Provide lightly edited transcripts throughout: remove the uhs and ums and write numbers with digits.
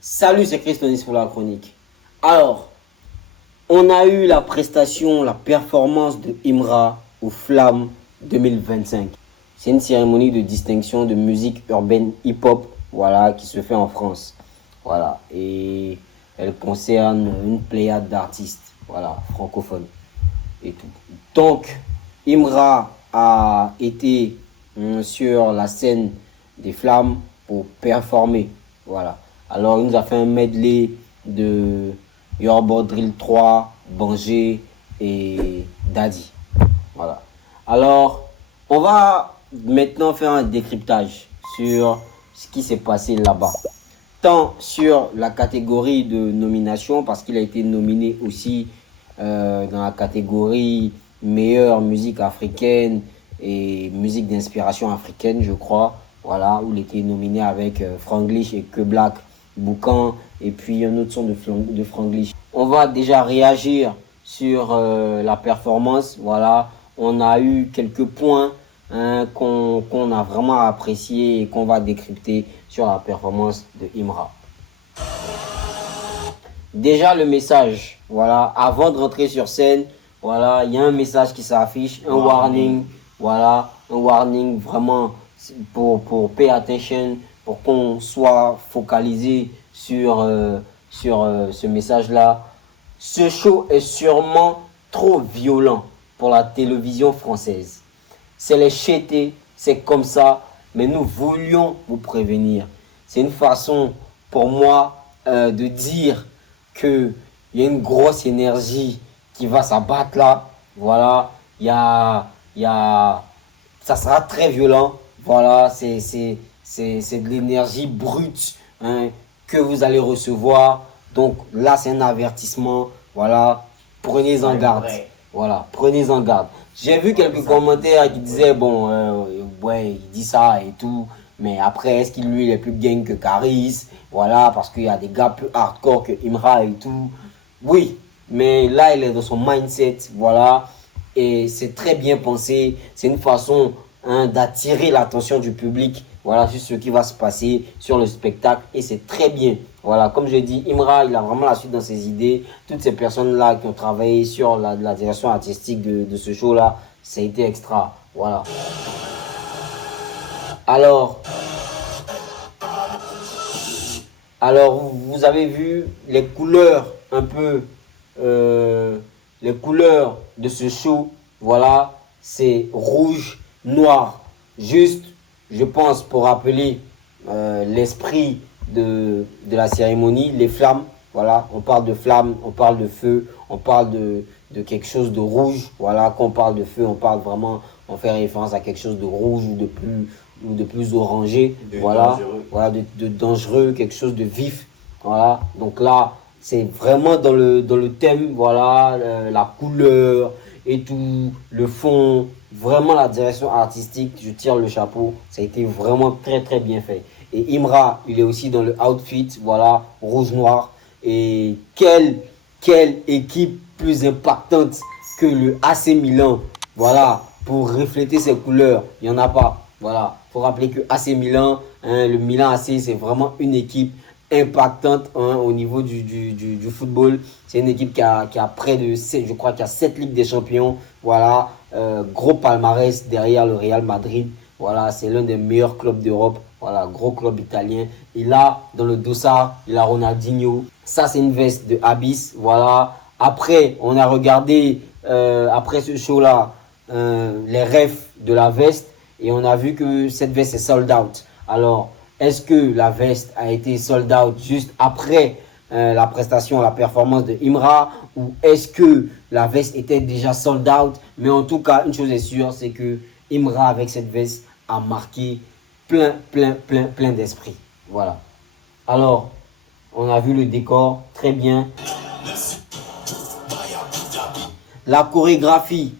Salut, c'est Christonis pour la chronique. Alors, on a eu la prestation, la performance de Imra au Flamme 2025. C'est une cérémonie de distinction de musique urbaine hip-hop, voilà, qui se fait en France. Voilà, et elle concerne une pléiade d'artistes, voilà, francophones et tout. Donc, Imra a été sur la scène des Flammes pour performer, voilà. Alors, il nous a fait un medley de Yorbo Drill 3, Banger et Daddy. Voilà. Alors, on va maintenant faire un décryptage sur ce qui s'est passé là-bas. Tant sur la catégorie de nomination, parce qu'il a été nominé aussi dans la catégorie meilleure musique africaine et musique d'inspiration africaine, je crois. Voilà, où il était nominé avec Franglish et Que Black Boucan et puis un autre son de Franglish. On va déjà réagir sur la performance. Voilà, on a eu quelques points qu'on a vraiment apprécié et qu'on va décrypter sur la performance de Imra. Déjà le message, voilà, avant de rentrer sur scène, voilà, il y a un message qui s'affiche, un warning, voilà, un warning vraiment pour pay attention, pour qu'on soit focalisé sur ce message-là. Ce show est sûrement trop violent pour la télévision française. C'est les chétés, c'est comme ça, mais nous voulions vous prévenir. C'est une façon pour moi de dire qu'il y a une grosse énergie qui va s'abattre là. Voilà, ça sera très violent. Voilà, c'est de l'énergie brute que vous allez recevoir. Donc là, c'est un avertissement. Voilà, prenez en garde. Voilà, prenez en garde. J'ai vu quelques commentaires qui disaient, ouais, il dit ça et tout. Mais après, est-ce qu'il lui il est plus gang que Caris? Voilà, parce qu'il y a des gars plus hardcore que Imra et tout. Oui, mais là, il est dans son mindset. Voilà, et c'est très bien pensé. C'est une façon d'attirer l'attention du public. Voilà, sur ce qui va se passer sur le spectacle. Et c'est très bien. Voilà, comme je dis, Imra, il a vraiment la suite dans ses idées. Toutes ces personnes-là qui ont travaillé sur la direction artistique de ce show-là, ça a été extra. Voilà. Alors vous avez vu les couleurs un peu, les couleurs de ce show. Voilà, c'est rouge, noir. Juste, je pense, pour rappeler l'esprit de la cérémonie, les flammes. Voilà, on parle de flammes, on parle de feu, on parle de quelque chose de rouge. Voilà, quand on parle de feu, on parle vraiment, on fait référence à quelque chose de rouge ou de plus orangé. Voilà, voilà, de dangereux, quelque chose de vif. Voilà, donc là, c'est vraiment dans le thème, voilà, la couleur et tout, le fond, vraiment la direction artistique, je tire le chapeau, ça a été vraiment très très bien fait. Et Imra, il est aussi dans le outfit, voilà, rouge-noir. Et quelle équipe plus impactante que le AC Milan, voilà, pour refléter ses couleurs, il n'y en a pas. Voilà, il faut rappeler que AC Milan, le Milan AC, c'est vraiment une équipe impactante au niveau du football. C'est une équipe qui a près de 7, je crois qu'il y a 7 Ligues des Champions. Voilà, gros palmarès derrière le Real Madrid. Voilà, c'est l'un des meilleurs clubs d'Europe. Voilà, gros club italien. Et là, dans le dossard, il a Ronaldinho. Ça, c'est une veste de Abyss. Voilà. Après, on a regardé, après ce show-là, les refs de la veste. Et on a vu que cette veste est sold out. Alors, est-ce que la veste a été sold out juste après la prestation, la performance de Imra? Ou est-ce que la veste était déjà sold out? Mais en tout cas, une chose est sûre, c'est que Imra, avec cette veste, a marqué plein d'esprit. Voilà. Alors, on a vu le décor, très bien. La chorégraphie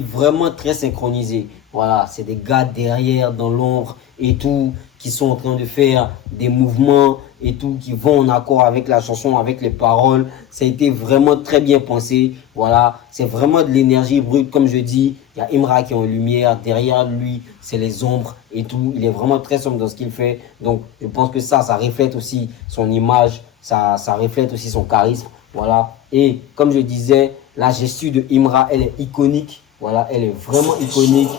vraiment très synchronisée. Voilà, c'est des gars derrière, dans l'ombre et tout, qui sont en train de faire des mouvements et tout, qui vont en accord avec la chanson, avec les paroles. Ça a été vraiment très bien pensé. Voilà, c'est vraiment de l'énergie brute, comme je dis. Il y a Imra qui est en lumière, derrière lui, c'est les ombres et tout. Il est vraiment très sombre dans ce qu'il fait. Donc, je pense que ça reflète aussi son image, ça reflète aussi son charisme. Voilà, et comme je disais, la gestu de Imra, elle est iconique. Voilà, elle est vraiment iconique.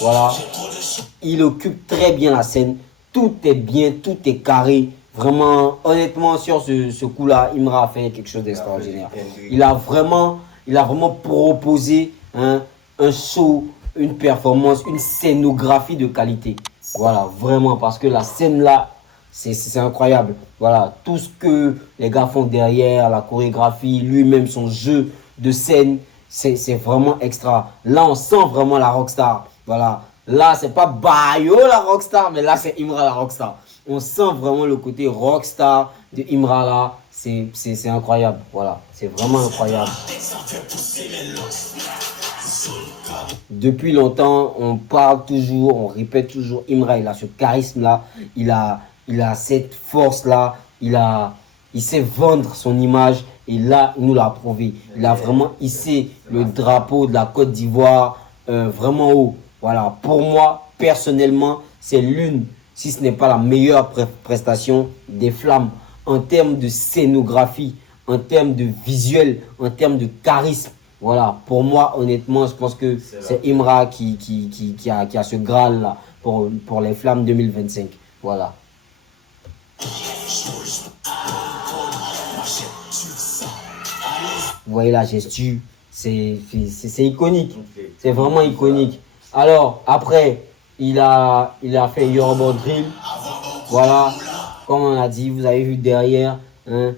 Voilà, il occupe très bien la scène. Tout est bien, tout est carré. Vraiment, honnêtement, sur ce coup-là, Imra a fait quelque chose d'extraordinaire. Il a vraiment proposé un show, une performance, une scénographie de qualité. Voilà, vraiment, parce que la scène là, c'est incroyable. Voilà, tout ce que les gars font derrière, la chorégraphie, lui-même, son jeu de scène, c'est vraiment extra. Là, on sent vraiment la rockstar. Voilà, là, c'est pas Bayo la rockstar, mais là, c'est Imra la rockstar. On sent vraiment le côté rockstar de Imra là. C'est incroyable. Voilà, c'est vraiment incroyable. Depuis longtemps, on parle toujours, on répète toujours, Imra, il a ce charisme-là, il a cette force-là, il sait vendre son image, et là, il nous l'a prouvé. Il a vraiment hissé le drapeau de la Côte d'Ivoire vraiment haut. Voilà, pour moi, personnellement, c'est l'une, si ce n'est pas la meilleure prestation des Flammes en termes de scénographie, en termes de visuel, en termes de charisme. Voilà, pour moi, honnêtement, je pense que c'est Imra qui a ce Graal-là pour les Flammes 2025. Voilà. Vous voyez la gestu, c'est iconique. C'est vraiment iconique. Alors, après, il a fait Yoruba Drill. Voilà, comme on a dit, vous avez vu derrière, hein,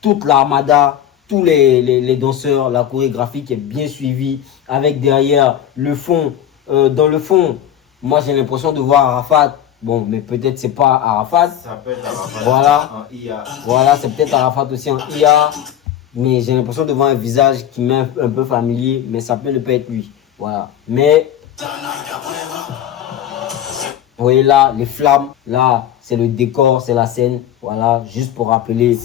toute l'armada, tous les danseurs, la chorégraphie qui est bien suivie, avec derrière le fond. Dans le fond, moi j'ai l'impression de voir Arafat. Bon, mais peut-être c'est pas Arafat. Ça peut être Arafat. Voilà. En IA. Voilà, c'est peut-être Arafat aussi en IA. Mais j'ai l'impression de voir un visage qui m'est un peu familier, mais ça peut ne pas être lui. Voilà. Mais vous voyez là, les flammes, là, c'est le décor, c'est la scène. Voilà, juste pour rappeler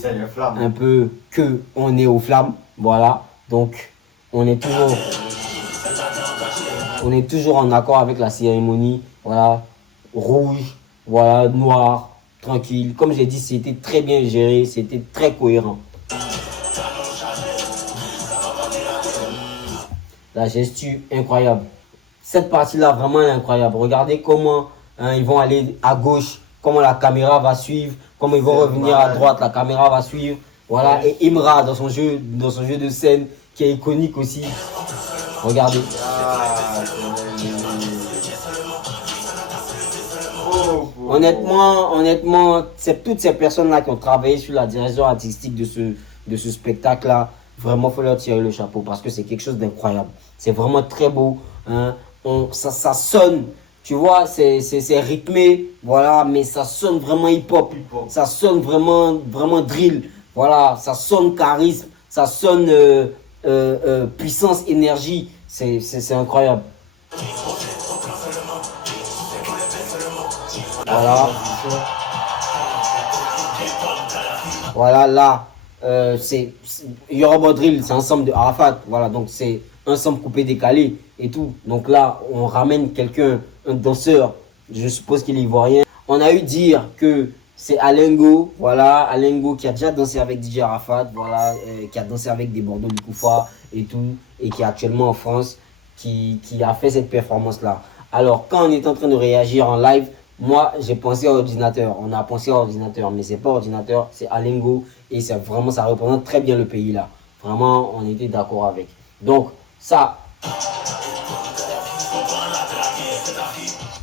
un peu que on est aux flammes. Voilà, donc on est toujours en accord avec la cérémonie. Voilà, rouge, voilà, noir, tranquille. Comme j'ai dit, c'était très bien géré, c'était très cohérent. La gestu, incroyable. Cette partie-là, vraiment incroyable. Regardez comment ils vont aller à gauche, comment la caméra va suivre, comment ils vont revenir à droite, la caméra va suivre. Voilà, et Imra dans son jeu de scène qui est iconique aussi. Regardez. Honnêtement, c'est toutes ces personnes-là qui ont travaillé sur la direction artistique de ce spectacle-là. Vraiment, il faut leur tirer le chapeau parce que c'est quelque chose d'incroyable. C'est vraiment très beau. Hein. Ça sonne, tu vois, c'est rythmé, voilà, mais ça sonne vraiment hip-hop. Ça sonne vraiment drill. Voilà, ça sonne charisme, ça sonne puissance, énergie. C'est incroyable. Voilà. Voilà, là, c'est Yoruba Drill, c'est un ensemble de Arafat. Voilà, donc c'est un ensemble coupé décalé et tout. Donc là, on ramène quelqu'un, un danseur, je suppose qu'il est ivoirien. On a eu dire que c'est Alengo, voilà, Alengo qui a déjà dansé avec DJ Arafat, voilà, qui a dansé avec des Bordeaux du Koufa et tout, et qui est actuellement en France, qui a fait cette performance-là. Alors, quand on est en train de réagir en live, moi, j'ai pensé à ordinateur. On a pensé à ordinateur, mais c'est pas ordinateur, c'est Alengo. Et c'est vraiment, ça représente très bien le pays là. Vraiment, on était d'accord avec. Donc, ça.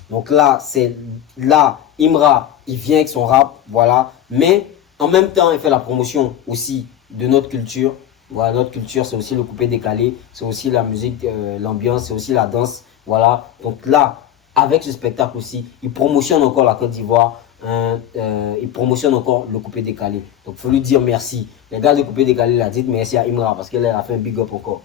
Donc là, c'est là, Imra, il vient avec son rap, voilà. Mais en même temps, il fait la promotion aussi de notre culture. Voilà, notre culture, c'est aussi le coupé décalé, c'est aussi la musique, l'ambiance, c'est aussi la danse. Voilà. Donc là, avec ce spectacle aussi, il promotionne encore la Côte d'Ivoire, il promotionne encore le coupé décalé. Donc il faut lui dire merci. Les gars de coupé décalé, il a dit merci à Imra parce qu'elle a fait un big up encore.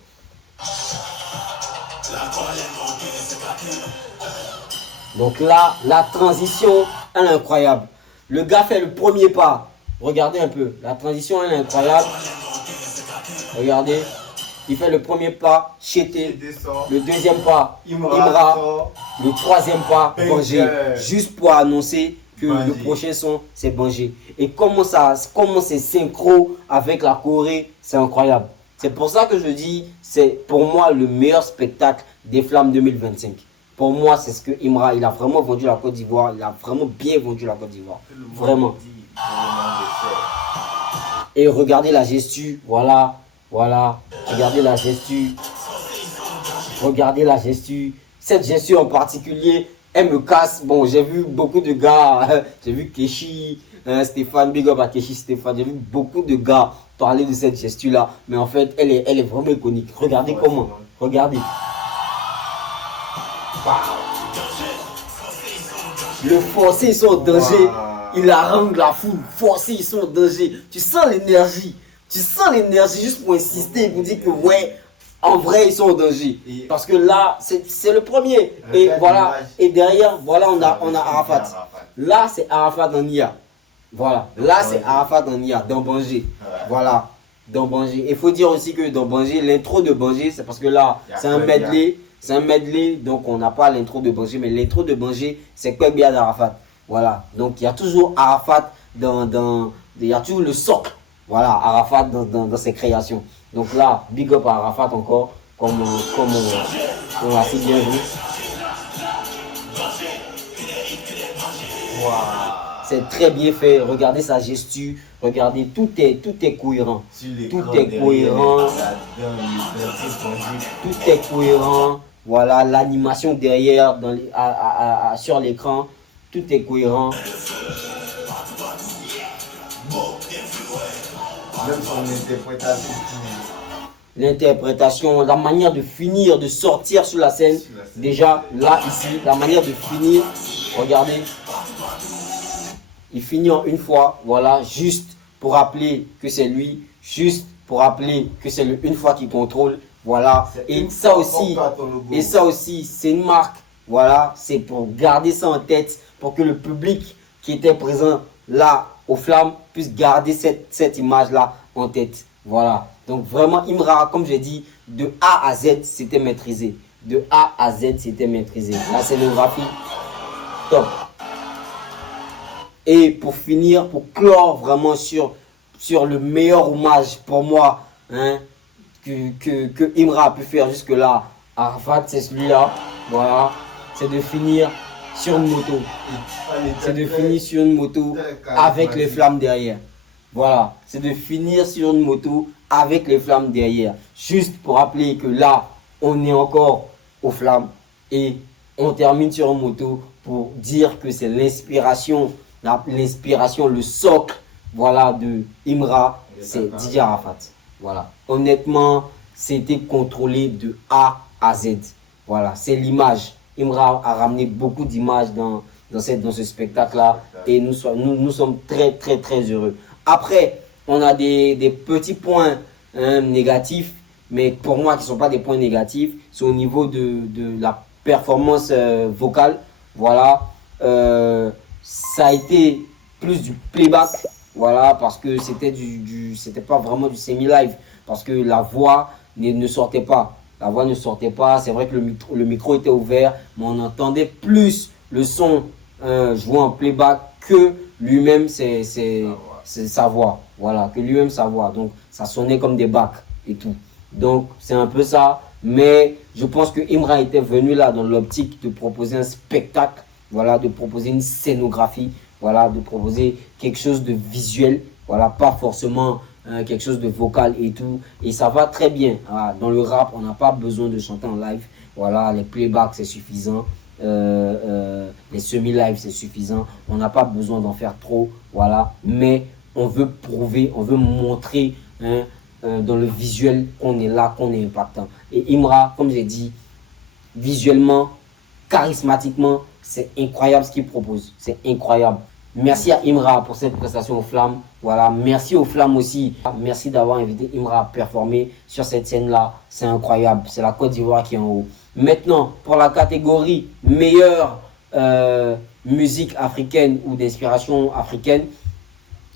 Donc là, la transition elle est incroyable. Le gars fait le premier pas. Regardez un peu. La transition, elle est incroyable. Regardez. Il fait le premier pas, Chété. Le deuxième pas, Imra. Le troisième pas, Bangé. Juste pour annoncer que le prochain son, c'est Bangé. Et comment c'est synchro avec la Corée, c'est incroyable. C'est pour ça que je dis, c'est pour moi le meilleur spectacle des Flammes 2025. Pour moi, c'est ce que Imra, il a vraiment vendu la Côte d'Ivoire. Il a vraiment bien vendu la Côte d'Ivoire. Vraiment. Et regardez la gestu, voilà. Voilà, regardez la gestu. Regardez la gestu. Cette gestu en particulier, elle me casse. Bon, j'ai vu beaucoup de gars. J'ai vu Keshi, Stéphane, big up à Keshi, Stéphane. J'ai vu beaucoup de gars parler de cette gestu-là. Mais en fait, elle est vraiment iconique. Regardez comment. Regardez. Le forcé, ils sont en danger. Il harangue la foule. Forcé, ils sont en danger. Tu sens l'énergie. Tu sens l'énergie juste pour insister, pour dire que ouais, en vrai, ils sont en danger. Parce que là, c'est le premier. Et voilà. Et derrière, voilà, on a Arafat. Là, c'est Arafat en IA. Voilà. Là, c'est Arafat en IA, dans Bangé. Voilà. Dans Bangé. Il faut dire aussi que dans Bangé, l'intro de Bangé, c'est parce que là, c'est un medley. C'est un medley, donc on n'a pas l'intro de Bangé. Mais l'intro de Bangé, c'est Kwebia d'Arafat. Voilà. Donc, il y a toujours Arafat il y a toujours le socle. Voilà, Arafat dans ses créations. Donc là, big up à Arafat encore, comme on a si bien vu. Wow. C'est très bien fait. Regardez sa gestu. Regardez, tout est cohérent. Tout est cohérent. Tout est cohérent. Voilà, l'animation derrière sur l'écran. Tout est cohérent. Même son interprétation. L'interprétation, la manière de finir, de sortir sur la scène. Déjà, là, ici, la manière de finir. Regardez. Il finit en une fois. Voilà, juste pour rappeler que c'est lui. Juste pour rappeler que c'est une fois qu'il contrôle. Voilà. Et ça aussi, c'est une marque. Voilà, c'est pour garder ça en tête. Pour que le public qui était présent là, aux Flammes, puisse garder cette image-là en tête. Voilà. Donc vraiment, Imra, comme j'ai dit, de A à Z, c'était maîtrisé. De A à Z, c'était maîtrisé. La scénographie, top. Et pour finir, pour clore vraiment sur le meilleur hommage pour moi, hein, que Imra a pu faire jusque-là, Arafat, c'est celui-là. Voilà. C'est de finir sur une moto. C'est de finir sur une moto avec les flammes derrière. Voilà. C'est de finir sur une moto avec les flammes derrière. Juste pour rappeler que là, on est encore aux flammes. Et on termine sur une moto pour dire que c'est l'inspiration, le socle, voilà, de Imra, c'est Didier Arafat. Voilà. Honnêtement, c'était contrôlé de A à Z. Voilà. C'est l'image. Imra a ramené beaucoup d'images dans ce spectacle-là et nous sommes très, très, très heureux. Après, on a des petits points négatifs, mais pour moi, qui ne sont pas des points négatifs, c'est au niveau de la performance vocale. Voilà. Ça a été plus du playback, voilà, parce que c'était pas vraiment du semi-live, parce que la voix ne sortait pas. La voix ne sortait pas, c'est vrai que le micro était ouvert, mais on entendait plus le son joué en playback que lui-même c'est sa voix. Voilà, que lui-même sa voix. Donc ça sonnait comme des bacs et tout. Donc c'est un peu ça. Mais je pense que Imra était venu là dans l'optique de proposer un spectacle, voilà, de proposer une scénographie, voilà, de proposer quelque chose de visuel, voilà, pas forcément quelque chose de vocal et tout. Et ça va très bien. Voilà. Dans le rap, on n'a pas besoin de chanter en live. Voilà, les playbacks, c'est suffisant. Les semi-live, c'est suffisant. On n'a pas besoin d'en faire trop. Voilà. Mais on veut prouver, on veut montrer dans le visuel qu'on est là, qu'on est impactant. Et Imra, comme j'ai dit, visuellement, charismatiquement, c'est incroyable ce qu'il propose. C'est incroyable. Merci à Imra pour cette prestation aux Flammes. Voilà, merci aux Flammes aussi. Merci d'avoir invité Imra à performer sur cette scène-là. C'est incroyable. C'est la Côte d'Ivoire qui est en haut. Maintenant, pour la catégorie meilleur musique africaine ou d'inspiration africaine,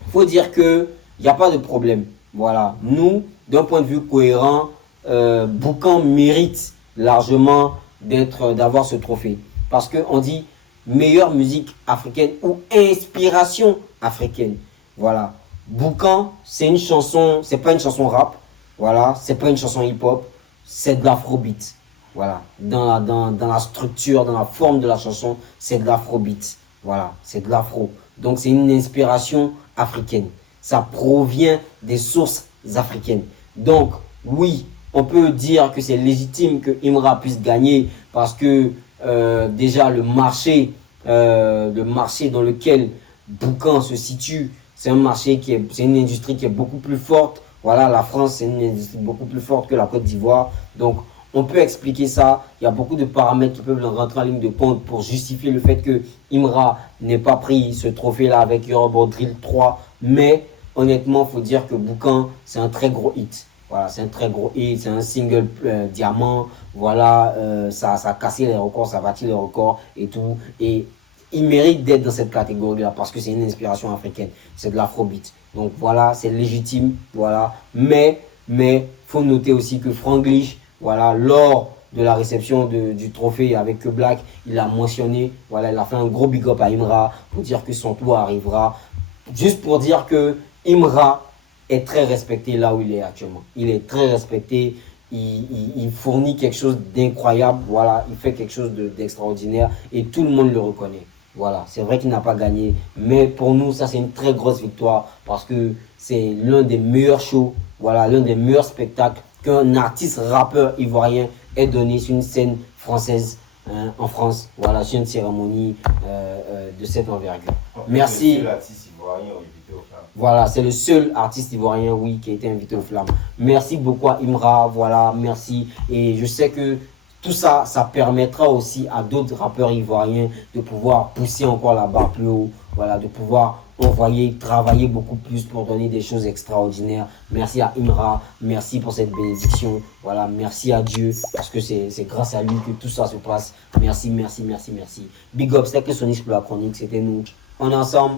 il faut dire que il n'y a pas de problème. Voilà, nous, d'un point de vue cohérent, Boucan mérite largement d'avoir ce trophée. Parce qu'on dit meilleure musique africaine ou inspiration africaine. Voilà. Boucan, c'est une chanson, c'est pas une chanson rap. Voilà, c'est pas une chanson hip-hop, c'est de l'afrobeat. Voilà, dans la structure, dans la forme de la chanson, c'est de l'afrobeat. Voilà, c'est de l'afro. Donc c'est une inspiration africaine. Ça provient des sources africaines. Donc oui, on peut dire que c'est légitime que Imra puisse gagner parce que déjà le marché dans lequel Boucan se situe, c'est un marché c'est une industrie qui est beaucoup plus forte. Voilà, la France, c'est une industrie beaucoup plus forte que la Côte d'Ivoire. Donc, on peut expliquer ça. Il y a beaucoup de paramètres qui peuvent rentrer en ligne de compte pour justifier le fait que Imra n'ait pas pris ce trophée-là avec Yoruba Drill 3. Mais, honnêtement, il faut dire que Boucan, c'est un très gros hit. Voilà, c'est un très gros hit. C'est un single diamant. Voilà, ça a cassé les records, ça a battu les records et tout. Et il mérite d'être dans cette catégorie-là parce que c'est une inspiration africaine. C'est de l'afrobeat. Donc voilà, c'est légitime. Voilà. Mais, faut noter aussi que Franglish, voilà, lors de la réception du trophée avec Que Black, il a mentionné, voilà, il a fait un gros big up à Imra pour dire que son tour arrivera. Juste pour dire que Imra est très respecté là où il est actuellement. Il est très respecté. Il fournit quelque chose d'incroyable. Voilà, il fait quelque chose d'extraordinaire et tout le monde le reconnaît. Voilà, c'est vrai qu'il n'a pas gagné, mais pour nous, ça c'est une très grosse victoire parce que c'est l'un des meilleurs shows, voilà, l'un des meilleurs spectacles qu'un artiste rappeur ivoirien ait donné sur une scène française en France. Voilà, sur une cérémonie de cette envergure. Merci. Voilà, c'est le seul artiste ivoirien, oui, qui a été invité aux Flammes. Merci beaucoup à Imra, voilà, merci. Et je sais que tout ça, ça permettra aussi à d'autres rappeurs ivoiriens de pouvoir pousser encore la barre plus haut, voilà, de pouvoir travailler beaucoup plus pour donner des choses extraordinaires. Merci à Imra, merci pour cette bénédiction, voilà, merci à Dieu, parce que c'est grâce à lui que tout ça se passe. Merci, merci, merci, merci. Big up, c'était que Sonic pour la chronique, c'était nous. On est ensemble.